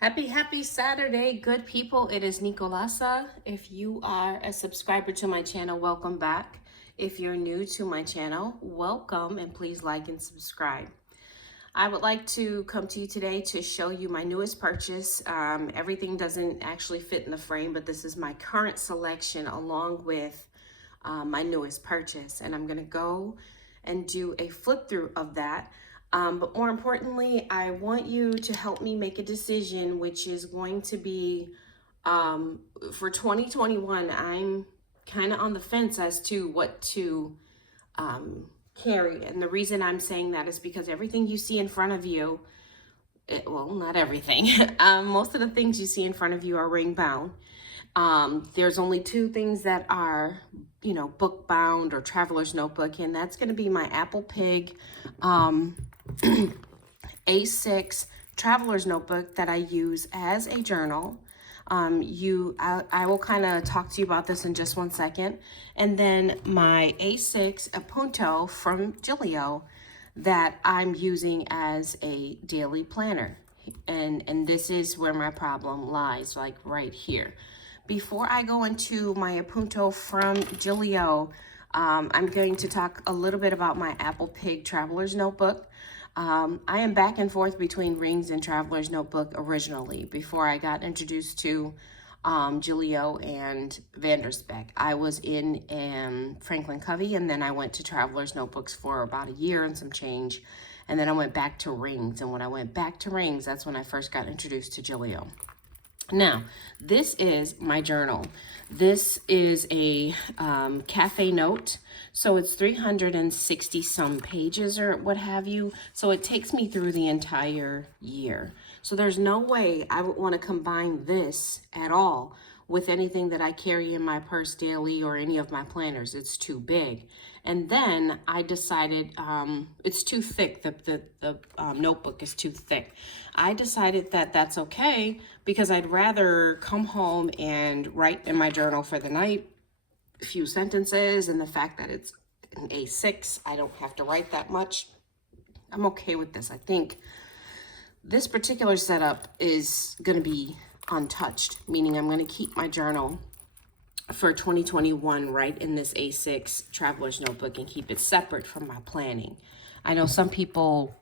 Happy Saturday, good people. It is Nicolasa. If you are a subscriber to my channel, welcome back. If you're new to my channel, welcome and please like and subscribe. I would like to come to you today to show you my newest purchase. Everything doesn't actually fit in the frame, but this is my current selection along with my newest purchase. And I'm gonna go and do a flip through of that. But more importantly, I want you to help me make a decision, which is going to be for 2021. I'm kind of on the fence as to what to carry. And the reason I'm saying that is because everything you see in front of you, well, not everything, most of the things you see in front of you are ring bound. There's only two things that are, book bound or traveler's notebook, and that's going to be my Apple Pig A6 traveler's notebook that I use as a journal. I will kind of talk to you about this in just one second. And then my A6 Apunto from Gilio that I'm using as a daily planner. And this is where my problem lies, like right here. Before I go into my Apunto from Gilio, I'm going to talk a little bit about my Apple Pig Traveler's Notebook. I am back and forth between Rings and Traveler's Notebook originally before I got introduced to Gilio and Vanderspeck. I was in Franklin Covey, and then I went to Traveler's Notebooks for about a year and some change. And then I went back to Rings. And when I went back to Rings, that's when I first got introduced to Gilio. Now, this is my journal. This is a cafe note. So it's 360 some pages or what have you. So it takes me through the entire year. So there's no way I would want to combine this at all with anything that I carry in my purse daily or any of my planners. It's too big. And then I decided it's too thick. The notebook is too thick. I decided that that's okay because I'd rather come home and write in my journal for the night a few sentences, and the fact that it's an A6, I don't have to write that much. I'm okay with this. I think this particular setup is going to be untouched, meaning I'm going to keep my journal for 2021 right in this A6 Traveler's Notebook and keep it separate from my planning. I know some people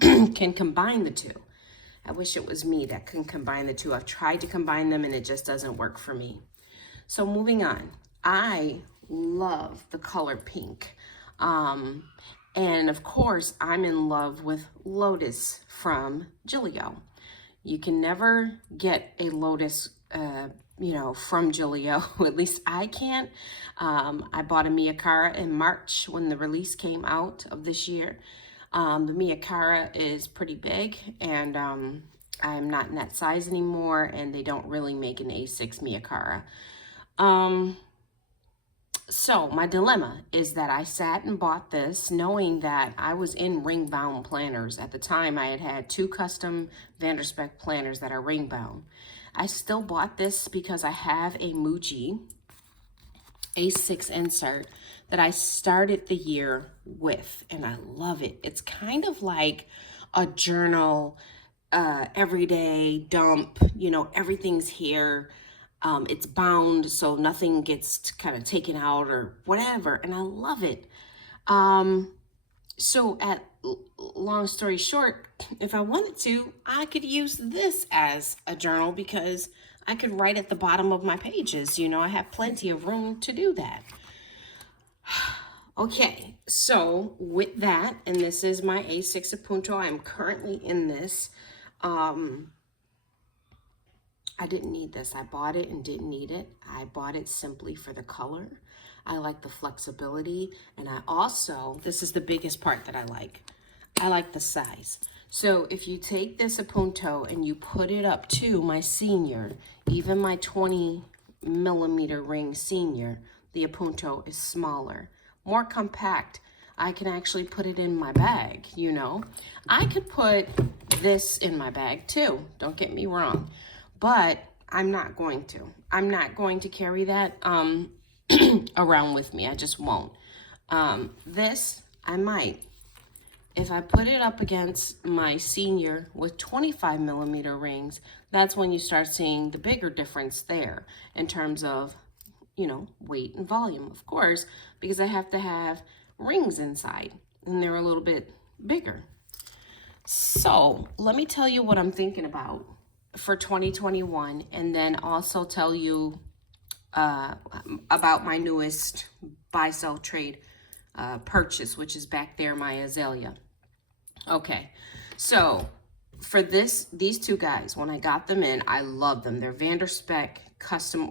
can combine the two. I wish it was me that can combine the two. I've tried to combine them and it just doesn't work for me. So moving on, I love the color pink. And of course, I'm in love with Lotus from Gilio. You can never get a Lotus, from Gilio. At least I can't. I bought a Miyakara in March when the release came out of this year. The Miyakara is pretty big, and I'm not in that size anymore, and they don't really make an A6 Miyakara. So my dilemma is that I sat and bought this knowing that I was in ring bound planners. At the time, I had two custom Vanderspeck planners that are ring bound. I still bought this because I have a Muji A6 insert that I started the year with, and I love it. It's kind of like a journal, everyday dump, everything's here. It's bound so nothing gets kind of taken out or whatever, and I love it. So long story short, if I wanted to, I could use this as a journal because I could write at the bottom of my pages. I have plenty of room to do that. Okay, so with that, and this is my A6 Apunto. I'm currently in this. I didn't need this. I bought it and didn't need it. I bought it simply for the color. I like the flexibility. And I also, this is the biggest part that I like the size. So if you take this Apunto and you put it up to my senior, even my 20 millimeter ring senior, the Apunto is smaller, more compact. I can actually put it in my bag, I could put this in my bag too, don't get me wrong. But I'm not going to. I'm not going to carry that around with me. I just won't. This, I might. if I put it up against my Senior with 25mm rings, that's when you start seeing the bigger difference there in terms of, you know, weight and volume, of course, because I have to have rings inside and they're a little bit bigger. So let me tell you what I'm thinking about for 2021, and then also tell you about my newest buy, sell, trade purchase, which is back there, my azalea. Okay, so for these two guys, when I got them in, I love them. They're VanderSpec custom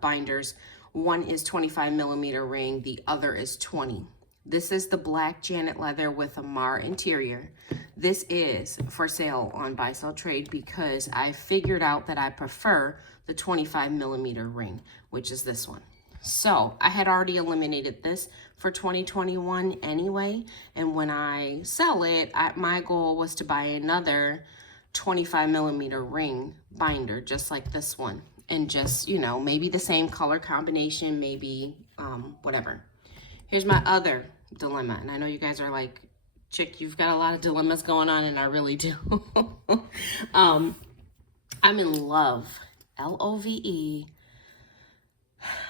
binders. One is 25mm ring, the other is 20. This is the black Janet leather with a Mar interior. This is for sale on Buy Sell Trade because I figured out that I prefer the 25mm ring, which is this one. So I had already eliminated this for 2021 anyway, and when I sell it, my goal was to buy another 25mm ring binder just like this one, and just, you know, maybe the same color combination, maybe whatever. Here's my other dilemma, and I know you guys are like, Chick, you've got a lot of dilemmas going on, and I really do. I'm in love, L-O-V-E.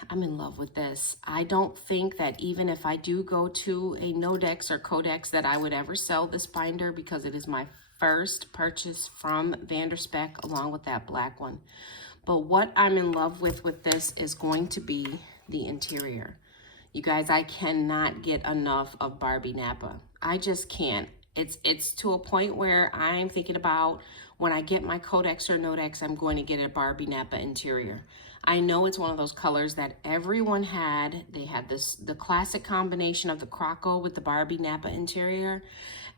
I'm in love with this. I don't think that even if I do go to a Nodex or Codex that I would ever sell this binder, because it is my first purchase from VanderSpec along with that black one. But what I'm in love with this is going to be the interior. You guys, I cannot get enough of Barbie Napa. I just can't. It's to a point where I'm thinking about when I get my Codex or Nodex, I'm going to get a Barbie Napa interior. I know it's one of those colors that everyone had. They had the classic combination of the Croco with the Barbie Napa interior.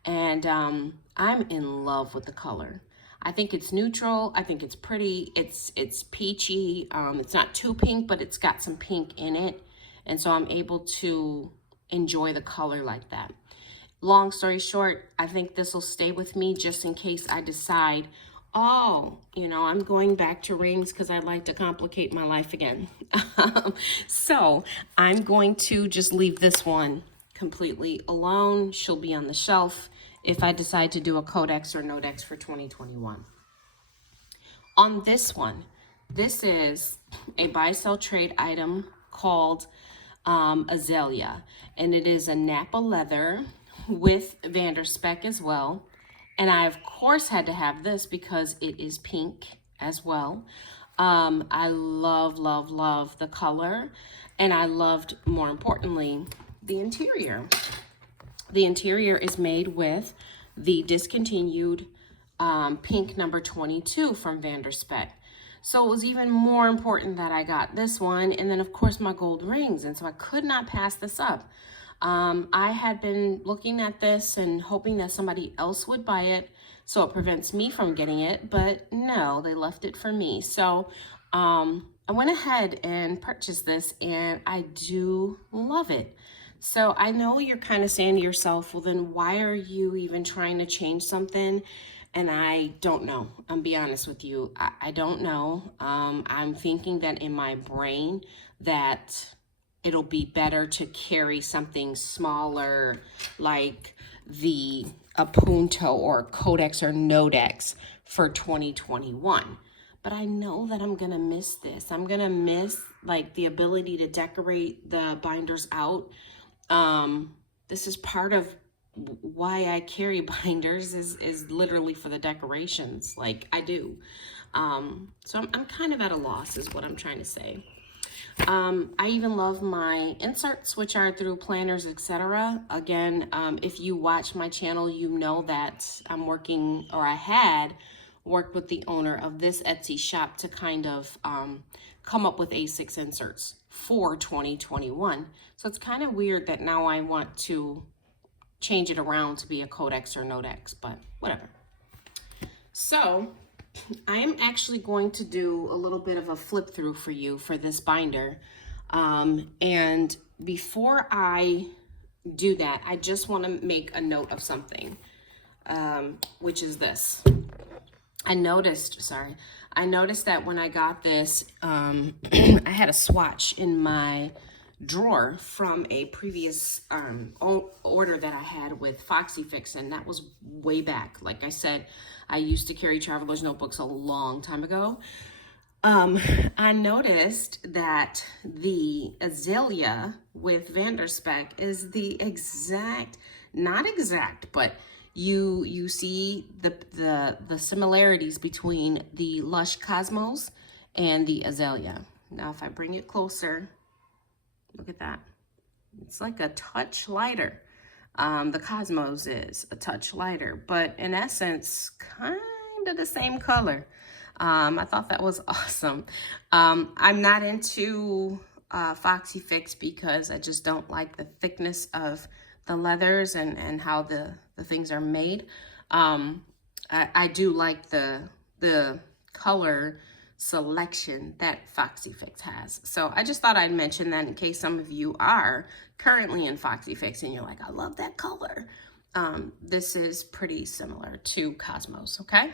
And I'm in love with the color. I think it's neutral. I think it's pretty. It's peachy. It's not too pink, but it's got some pink in it. And so I'm able to enjoy the color like that. Long story short, I think this will stay with me just in case I decide, oh, you know, I'm going back to rings because I'd like to complicate my life again. So I'm going to just leave this one completely alone. She'll be on the shelf if I decide to do a Codex or Nodex for 2021. On this one, this is a buy sell trade item called Azalea, and it is a Napa leather with VanderSpec as well. And I of course had to have this because it is pink as well. I love the color, and I loved, more importantly, the interior. The interior is made with the discontinued pink number 22 from VanderSpec. So it was even more important that I got this one, and then of course my gold rings, and so I could not pass this up. I had been looking at this and hoping that somebody else would buy it so it prevents me from getting it, but no, they left it for me. So I went ahead and purchased this, and I do love it. So I know you're kind of saying to yourself, well, then why are you even trying to change something? And I don't know. I'll be honest with you. I don't know. I'm thinking that in my brain that it'll be better to carry something smaller like the Punto or Codex or Nodex for 2021. But I know that I'm gonna miss this. I'm gonna miss like the ability to decorate the binders out. This is part of why I carry binders is literally for the decorations, like I do. So I'm kind of at a loss is what I'm trying to say. I even love my inserts, which are through planners, etc. Again, if you watch my channel, you know that I'm working, or I had worked with the owner of this Etsy shop to kind of come up with A6 inserts for 2021. So it's kind of weird that now I want to change it around to be a Codex or Nodex, but whatever. So I'm actually going to do a little bit of a flip through for you for this binder. And before I do that, I just want to make a note of something, which is this. I noticed that when I got this, I had a swatch in my drawer from a previous order that I had with Foxy Fix, and that was way back. Like I said, I used to carry Traveler's notebooks a long time ago. I noticed that the Azalea with Vanderspec is the exact, not exact, but you see the similarities between the Lush Cosmos and the Azalea. Now, if I bring it closer, look at that. It's like a touch lighter. The Cosmos is a touch lighter, but in essence, kind of the same color. I thought that was awesome. I'm not into Foxy Fix because I just don't like the thickness of the leathers and how the things are made. I do like the color selection that Foxy Fix has. So I just thought I'd mention that in case some of you are currently in Foxy Fix and you're like, I love that color. This is pretty similar to Cosmos, okay?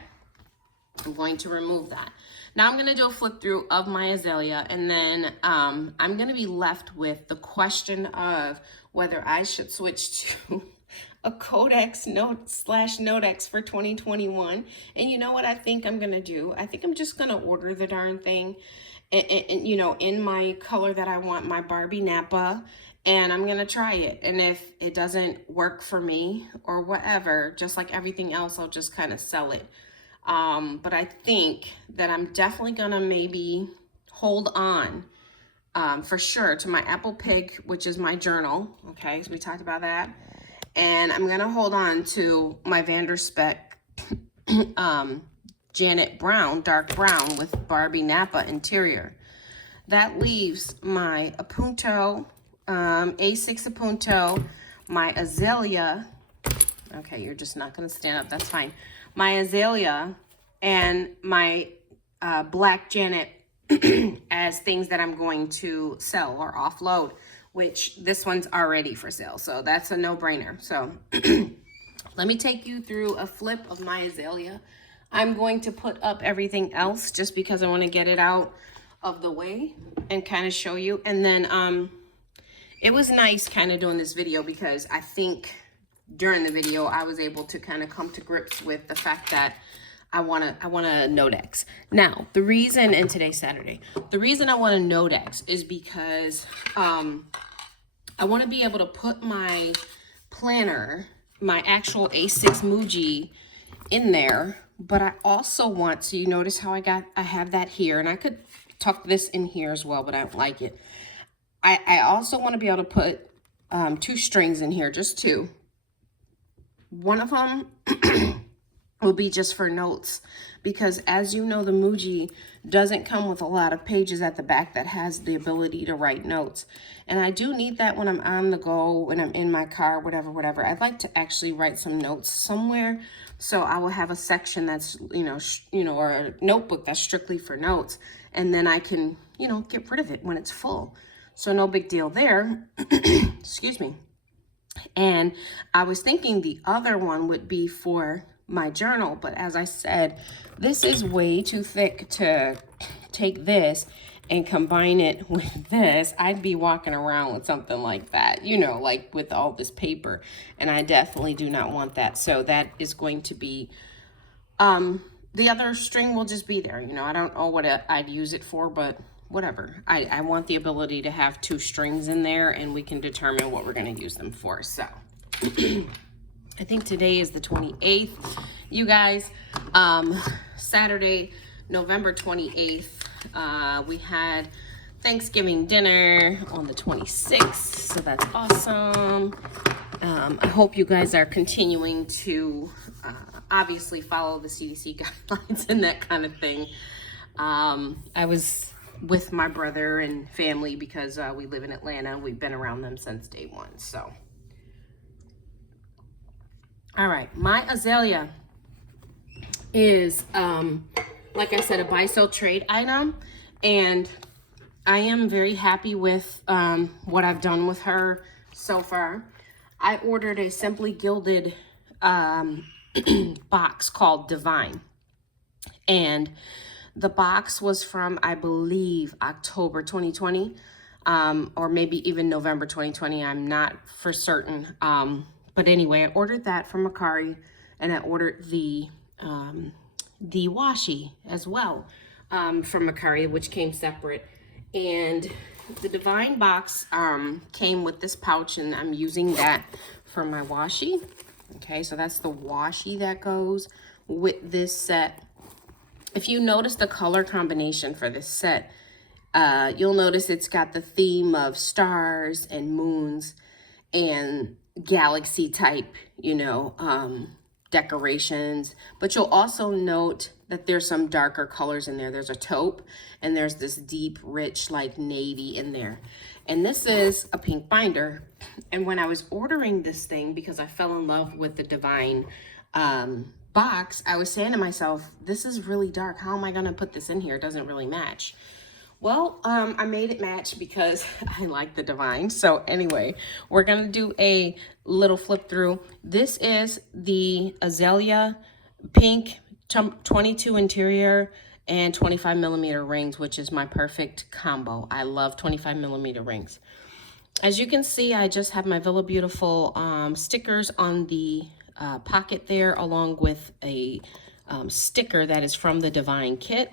I'm going to remove that. Now I'm going to do a flip through of my Azalea, and then I'm going to be left with the question of whether I should switch to a Codex Notex for 2021. And you know what I think I'm going to do? I think I'm just going to order the darn thing, and you know, in my color that I want, my Barbie Napa, and I'm going to try it. And if it doesn't work for me or whatever, just like everything else, I'll just kind of sell it. But I think that I'm definitely gonna maybe hold on for sure to my Apple Pig, which is my journal. Okay, so we talked about that. And I'm gonna hold on to my Vanderspec Janet Brown, dark brown with Barbie Napa interior. That leaves my Apunto, A6 Apunto, my Azalea. Okay, you're just not gonna stand up, that's fine. My Azalea and my black Janet as things that I'm going to sell or offload, which this one's already for sale. So that's a no-brainer. So let me take you through a flip of my Azalea. I'm going to put up everything else just because I want to get it out of the way and kind of show you. And then it was nice kind of doing this video because I think during the video, I was able to kind of come to grips with the fact that I want a Notex. Now, the reason, and today's Saturday, the reason I want a Notex is because I want to be able to put my planner, my actual A6 Muji in there, but I also want to, you notice how I have that here, and I could tuck this in here as well, but I don't like it. I also want to be able to put 2 strings in here, just 2. One of them will be just for notes because, as you know, the Muji doesn't come with a lot of pages at the back that has the ability to write notes. And I do need that when I'm on the go, when I'm in my car, whatever. I'd like to actually write some notes somewhere. So I will have a section that's, or a notebook that's strictly for notes. And then I can, get rid of it when it's full. So no big deal there. Excuse me. And I was thinking the other one would be for my journal, but as I said, this is way too thick to take this and combine it with this. I'd be walking around with something like that, like with all this paper, and I definitely do not want that. So that is going to be, the other string will just be there. I don't know what I'd use it for, but whatever. I want the ability to have 2 strings in there, and we can determine what we're going to use them for. So I think today is the 28th, you guys. Saturday, November 28th, we had Thanksgiving dinner on the 26th, so that's awesome. I hope you guys are continuing to obviously follow the CDC guidelines and that kind of thing. I was with my brother and family because we live in Atlanta. We've been around them since day one. So, all right, my Azalea is, like I said, a buy sell trade item, and I am very happy with what I've done with her so far. I ordered a Simply Gilded box called Divine, and the box was from, I believe, October 2020. or maybe even November 2020. I'm not for certain. But anyway, I ordered that from Mercari, and I ordered the washi as well from Mercari, which came separate. And the Divine box came with this pouch, and I'm using that for my washi. Okay, so that's the washi that goes with this set. If you notice the color combination for this set, you'll notice it's got the theme of stars and moons and galaxy type, decorations. But you'll also note that there's some darker colors in there. There's a taupe and there's this deep, rich, like navy in there. And this is a pink binder. And when I was ordering this thing, because I fell in love with the Divine box, I was saying to myself, this is really dark. How am I gonna put this in here? It doesn't really match. Well, I made it match because I like the Divine. So anyway, we're gonna do a little flip through. This is the Azalea pink 22 interior and 25 millimeter rings, which is my perfect combo. I love 25 millimeter rings. As you can see, I just have my Villa Beautiful stickers on the pocket there, along with a sticker that is from the Divine kit.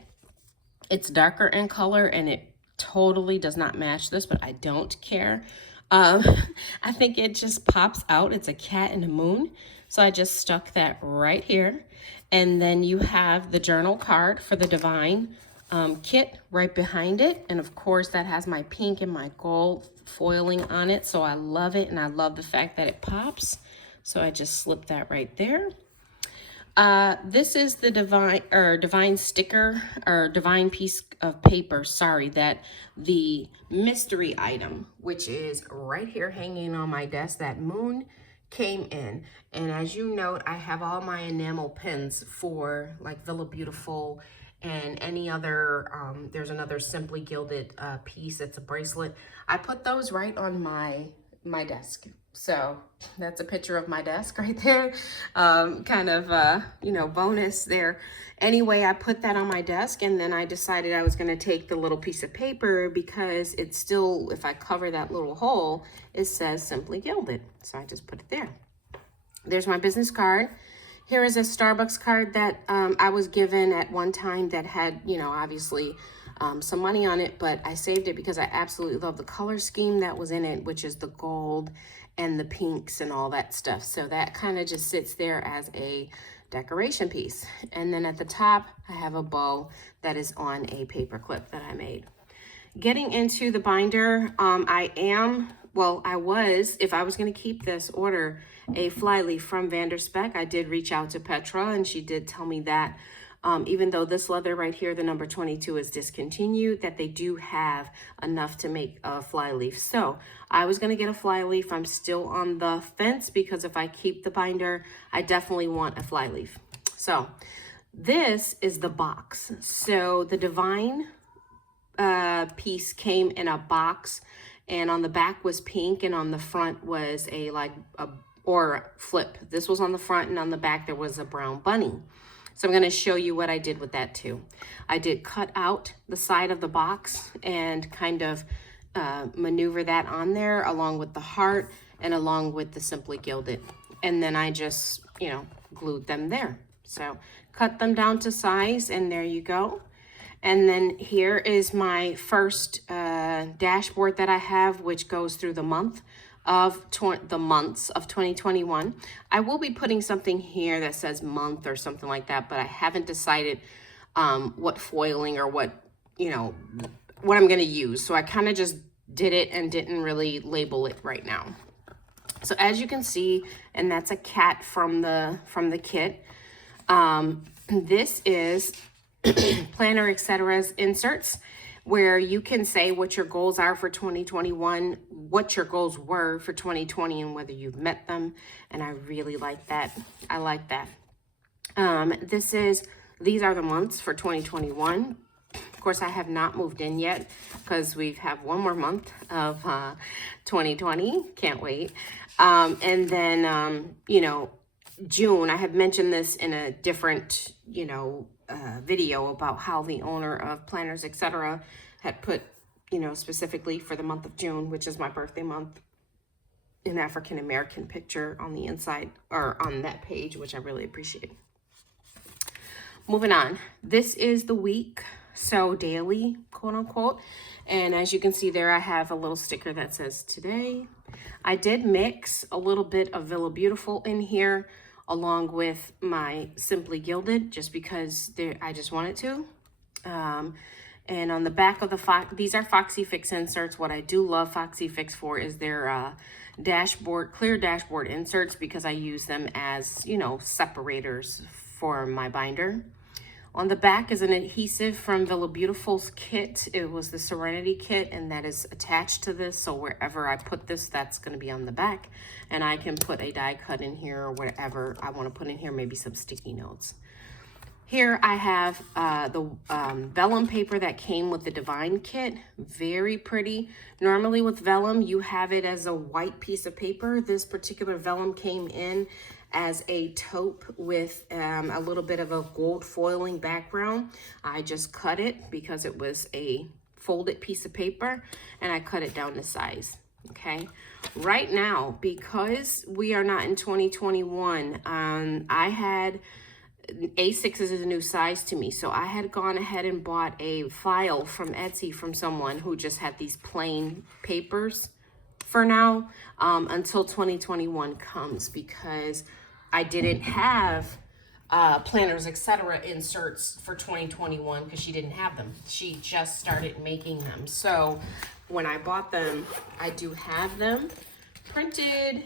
It's darker in color and it totally does not match this, but I don't care. I think it just pops out. It's a cat and a moon. So I just stuck that right here. And then you have the journal card for the Divine kit right behind it. And of course that has my pink and my gold foiling on it. So I love it. And I love the fact that it pops. So I just slipped that right there. This is the Divine sticker, or Divine piece of paper, sorry, that the mystery item, which is right here hanging on my desk, that moon, came in. And as you note, I have all my enamel pins for like Villa Beautiful and any other, there's another Simply Gilded piece. It's a bracelet. I put those right on my desk. So that's a picture of my desk right there. Kind of, bonus there. Anyway, I put that on my desk, and then I decided I was going to take the little piece of paper because it's still, if I cover that little hole, it says Simply Gilded. So I just put it there. There's my business card. Here is a Starbucks card that I was given at one time that had, obviously some money on it, but I saved it because I absolutely love the color scheme that was in it, which is the gold and the pinks and all that stuff. So that kind of just sits there as a decoration piece. And then at the top, I have a bow that is on a paper clip that I made. Getting into the binder, I was, if I was going to keep this, order a flyleaf from Vanderspec. I did reach out to Petra, and she did tell me that even though this leather right here, the number 22, is discontinued, that they do have enough to make a flyleaf. So I was going to get a flyleaf. I'm still on the fence because if I keep the binder, I definitely want a flyleaf. So this is the box. So the Divine piece came in a box, and on the back was pink, and on the front was or flip. This was on the front, and on the back there was a brown bunny. So I'm going to show you what I did with that too. I did cut out the side of the box and kind of maneuver that on there along with the heart and along with the Simply Gilded. And then I just, glued them there. So cut them down to size, and there you go. And then here is my first dashboard that I have, which goes through the months of 2021. I will be putting something here that says month or something like that, but I haven't decided what foiling or what I'm going to use. So I kind of just did it and didn't really label it right now. So as you can see, and that's a cat from the kit. This is Planner Etc's inserts, where you can say what your goals are for 2021, what your goals were for 2020, and whether you've met them. And I really like that. I like that. These are the months for 2021. Of course, I have not moved in yet because we have one more month of 2020. Can't wait. And then, June, I have mentioned this in a different, video about how the owner of Planners Etc. had put, you know, specifically for the month of June, which is my birthday month, an African American picture on the inside or on that page, which I really appreciate. Moving on, this is the week, so daily, quote unquote. And as you can see there, I have a little sticker that says today. I did mix a little bit of Villa Beautiful in here along with my Simply Gilded, just because I just wanted to. And on the back of the these are Foxy Fix inserts. What I do love Foxy Fix for is their clear dashboard inserts, because I use them as, you know, separators for my binder. On the back is an adhesive from Villa Beautiful's kit. It was the Serenity kit, and that is attached to this. So wherever I put this, that's going to be on the back. And I can put a die cut in here or whatever I want to put in here, maybe some sticky notes. Here I have the vellum paper that came with the Divine kit. Very pretty. Normally with vellum, you have it as a white piece of paper. This particular vellum came in as a taupe with a little bit of a gold foiling background. I just cut it because it was a folded piece of paper, and I cut it down to size. Okay, right now, because we are not in 2021, I had A6 is a new size to me, so I had gone ahead and bought a file from Etsy from someone who just had these plain papers for now, until 2021 comes, because I didn't have planners, etc. inserts for 2021 because she didn't have them. She just started making them. So when I bought them, I do have them printed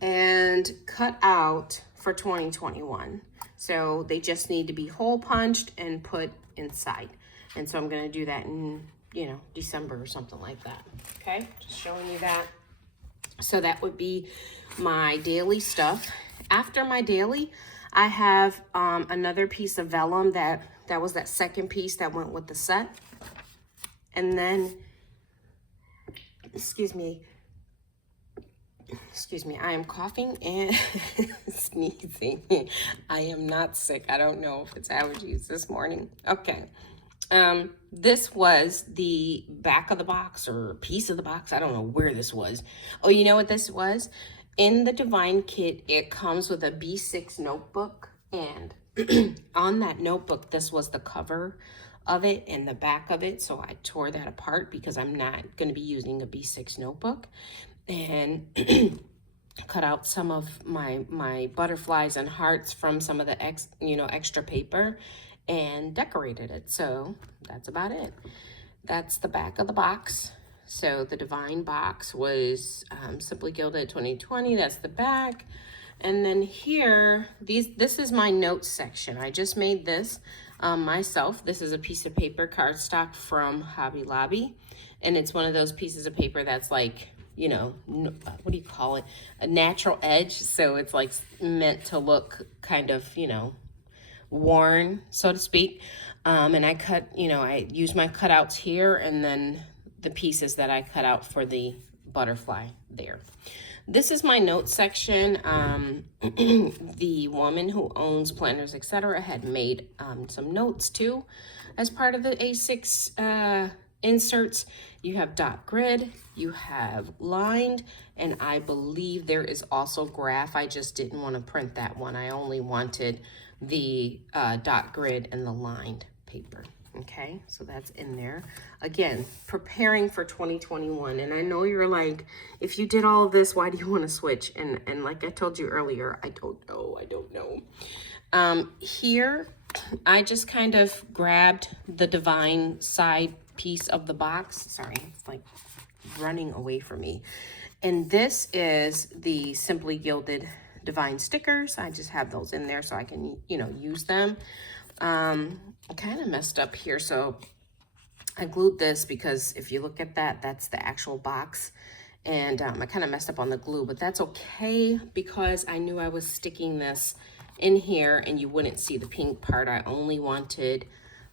and cut out for 2021. So they just need to be hole punched and put inside. And so I'm going to do that in, you know, December or something like that. Okay, just showing you that. So that would be my daily stuff. After my daily, I have another piece of vellum that was that second piece that went with the set. And then, excuse me, I am coughing and sneezing. I am not sick. I don't know if it's allergies this morning. Okay. This was the back of the box or piece of the box. I don't know where this was. Oh, you know what this was? In the Divine kit, it comes with a B6 notebook, and on that notebook, this was the cover of it and the back of it. So I tore that apart because I'm not going to be using a B6 notebook, and cut out some of my butterflies and hearts from some of the extra paper and decorated it. So that's about it. That's the back of the box. So the Divine box was Simply Gilded 2020. That's the back. And then here, this is my notes section. I just made this myself. This is a piece of paper cardstock from Hobby Lobby. And it's one of those pieces of paper that's like, you know, what do you call it? A natural edge. So it's like meant to look kind of, you know, worn, so to speak. And I cut, you know, I use my cutouts here, and then the pieces that I cut out for the butterfly there. This is my notes section. The woman who owns Planners Etc. had made some notes too as part of the A6 inserts. You have dot grid, you have lined, and I believe there is also graph. I just didn't want to print that one. I only wanted the dot grid and the lined paper. Okay, so that's in there. Again, preparing for 2021. And I know you're like, if you did all of this, why do you want to switch? And like I told you earlier, I don't know. Here, I just kind of grabbed the Divine side piece of the box. Sorry, it's like running away from me. And this is the Simply Gilded Divine stickers. I just have those in there so I can, you know, use them. I kind of messed up here, so I glued this because if you look at that, that's the actual box. And I kind of messed up on the glue, but that's okay because I knew I was sticking this in here and you wouldn't see the pink part. I only wanted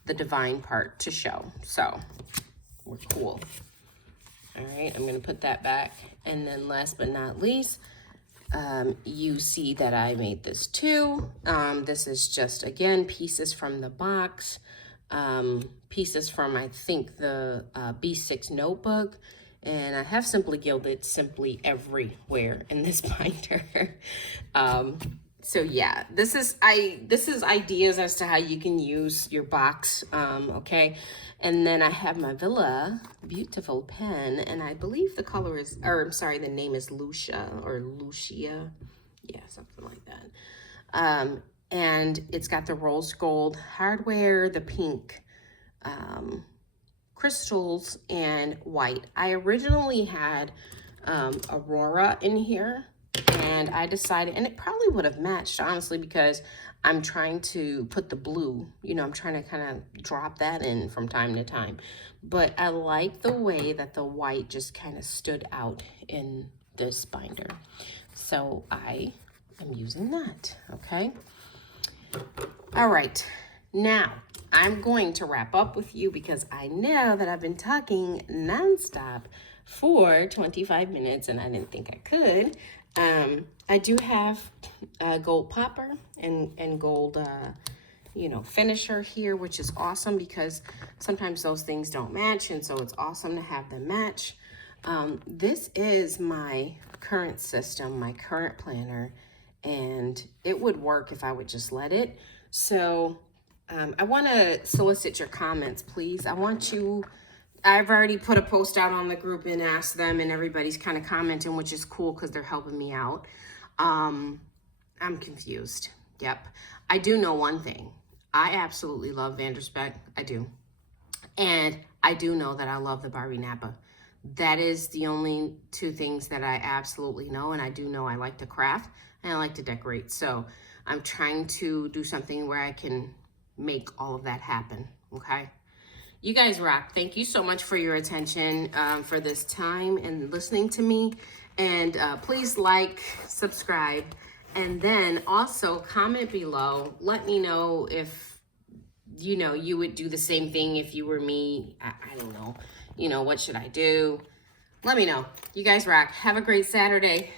the Divine part to show, so we're cool. All right, I'm gonna put that back. And then last but not least, you see that I made this too. This is just, again, pieces from the box. pieces from, I think, the B6 notebook. And I have Simply Gilded simply everywhere in this binder. So yeah, this is ideas as to how you can use your box, okay? And then I have my Villa Beautiful pen, and I believe the color is, or I'm sorry, the name is Lucia or Lucia. Yeah, something like that. And it's got the rose gold hardware, the pink crystals, and white. I originally had Aurora in here, and I decided, and it probably would have matched, honestly, because I'm trying to put the blue, you know, I'm trying to kind of drop that in from time to time. But I like the way that the white just kind of stood out in this binder. So I am using that, okay? All right, now I'm going to wrap up with you because I know that I've been talking nonstop for 25 minutes and I didn't think I could. I do have a gold popper and gold, you know, finisher here, which is awesome because sometimes those things don't match, and so it's awesome to have them match. This is my current system, my current planner, and it would work if I would just let it. So I want to solicit your comments, please. I've already put a post out on the group and asked them, and everybody's kind of commenting, which is cool because they're helping me out. I'm confused. Yep. I do know one thing. I absolutely love Vanderspeck. I do. And I do know that I love the Barbie Napa. That is the only two things that I absolutely know. And I do know I like to craft and I like to decorate. So I'm trying to do something where I can make all of that happen. Okay. You guys rock. Thank you so much for your attention, for this time and listening to me. And please like, subscribe, and then also comment below. Let me know if, you know, you would do the same thing if you were me. I don't know. You know, what should I do? Let me know. You guys rock. Have a great Saturday.